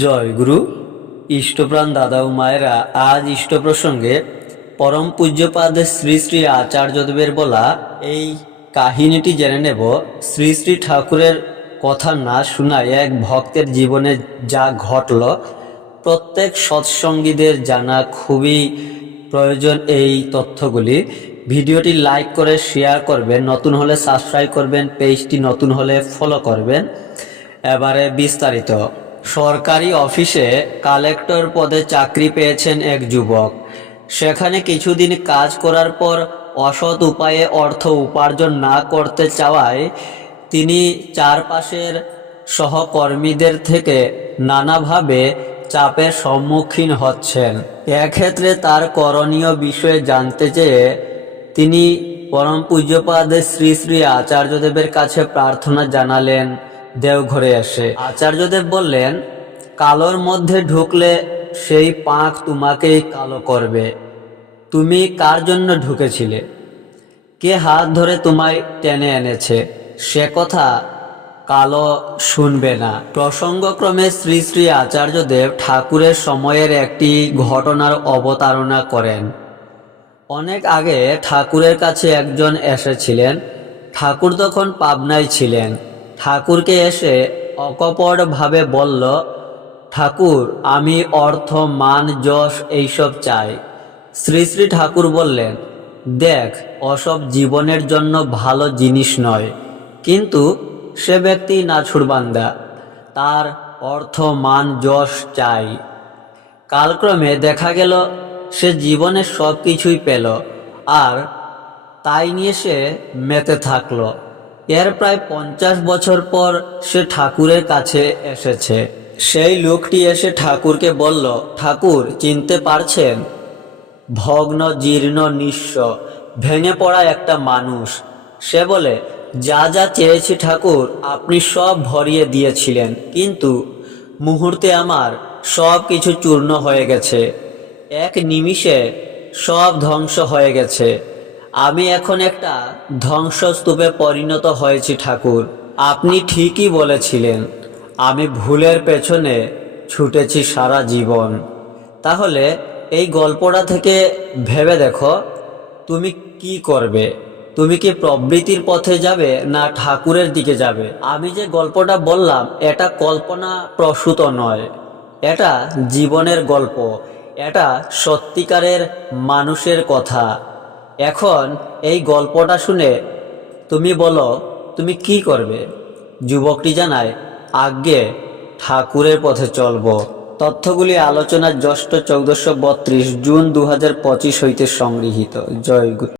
জয় গুরু। ইষ্টপ্রাণ দাদা ও মায়েরা আজ ইষ্ট প্রসঙ্গে পরম পূজ্যপাদ শ্রী শ্রী আচার্যদেবের বলা এই কাহিনীটি জেনে নেব। শ্রী শ্রী ঠাকুরের কথা না শোনায় এক ভক্তের জীবনে যা ঘটল, প্রত্যেক সৎসঙ্গীদের জানা খুবই প্রয়োজন এই তথ্যগুলি। ভিডিওটি লাইক করে শেয়ার করবেন, নতুন হলে সাবস্ক্রাইব করবেন, পেজটি নতুন হলে ফলো করবেন। এবারে বিস্তারিত। সরকারি অফিসে কালেক্টর পদে চাকরি পেয়েছেন এক যুবক। সেখানে কিছুদিন কাজ করার পর অসৎ উপায়ে অর্থ উপার্জন না করতে চাওয়ায় তিনি চারপাশের সহকর্মীদের থেকে নানাভাবে চাপের সম্মুখীন হচ্ছেন। এক্ষেত্রে তার করণীয় বিষয়ে জানতে চেয়ে তিনি পরম পূজ্যপাদ শ্রী শ্রী আচার্যদেবের কাছে প্রার্থনা জানালেন দেওঘরে এসে আচার্যদেব বললেন, কালোর মধ্যে ঢুকলে সেই পাঁক তোমাকেই কালো করবে। তুমি কার জন্য ঢুকেছিলে? কে হাত ধরে তোমায় টেনে এনেছে? সে কথা কালো শুনবে না। প্রসঙ্গক্রমে শ্রী শ্রী আচার্যদেব ঠাকুরের সময়ের একটি ঘটনার অবতারণা করেন। অনেক আগে ঠাকুরের কাছে একজন এসেছিলেন। ঠাকুর তখন পাবনায় ছিলেন। ঠাকুরকে এসে অকপটভাবে বলল, ঠাকুর, আমি অর্থ, মান, যশ এইসব চাই। শ্রী শ্রী ঠাকুর বললেন, দেখ, অসব জীবনের জন্য ভালো জিনিস নয়, কিন্তু সে ব্যক্তি নাছুরবান্দা তার অর্থ, মান, যশ চাই। কালক্রমে দেখা গেল, সে জীবনে সব কিছুই পেল, আর তাই নিয়ে সে মেতে থাকল। এর প্রায় পঞ্চাশ বছর পর সে ঠাকুরের কাছে এসেছে। সেই লোকটি এসে ঠাকুরকে বলল, ঠাকুর, চিনতে পারছেন? ভগ্ন, জীর্ণ, নিঃস্ব, ভেঙে পড়া একটা মানুষ। সে বলে, যা যা চেয়েছি ঠাকুর, আপনি সব ভরিয়ে দিয়েছিলেন, কিন্তু মুহূর্তে আমার সব কিছু চূর্ণ হয়ে গেছে। এক নিমিষে সব ধ্বংস হয়ে গেছে। আমি এখন একটা ধ্বংসস্তূপে পরিণত হয়েছি, ঠাকুর। আপনি ঠিকই বলেছিলেন, আমি ভুলের পেছনে ছুটেছি সারা জীবন। তাহলে এই গল্পটা থেকে ভেবে দেখো, তুমি কি করবে? তুমি কি প্রবৃত্তির পথে যাবে না ঠাকুরের দিকে যাবে? আমি যে গল্পটা বললাম, এটা কল্পনা প্রসূত নয়। এটা জীবনের গল্প। এটা সত্যিকারের মানুষের কথা। এখন এই গল্পটা শুনে তুমি বলো, তুমি কি করবে? যুবকটি জানায়, আজ্ঞে, ঠাকুরের পথে চলব। তথ্যগুলি আলোচনার জ্যেষ্ঠ চৌদ্দশো বত্রিশ জুন দু হাজার পঁচিশ হইতে সংগৃহীত। জয়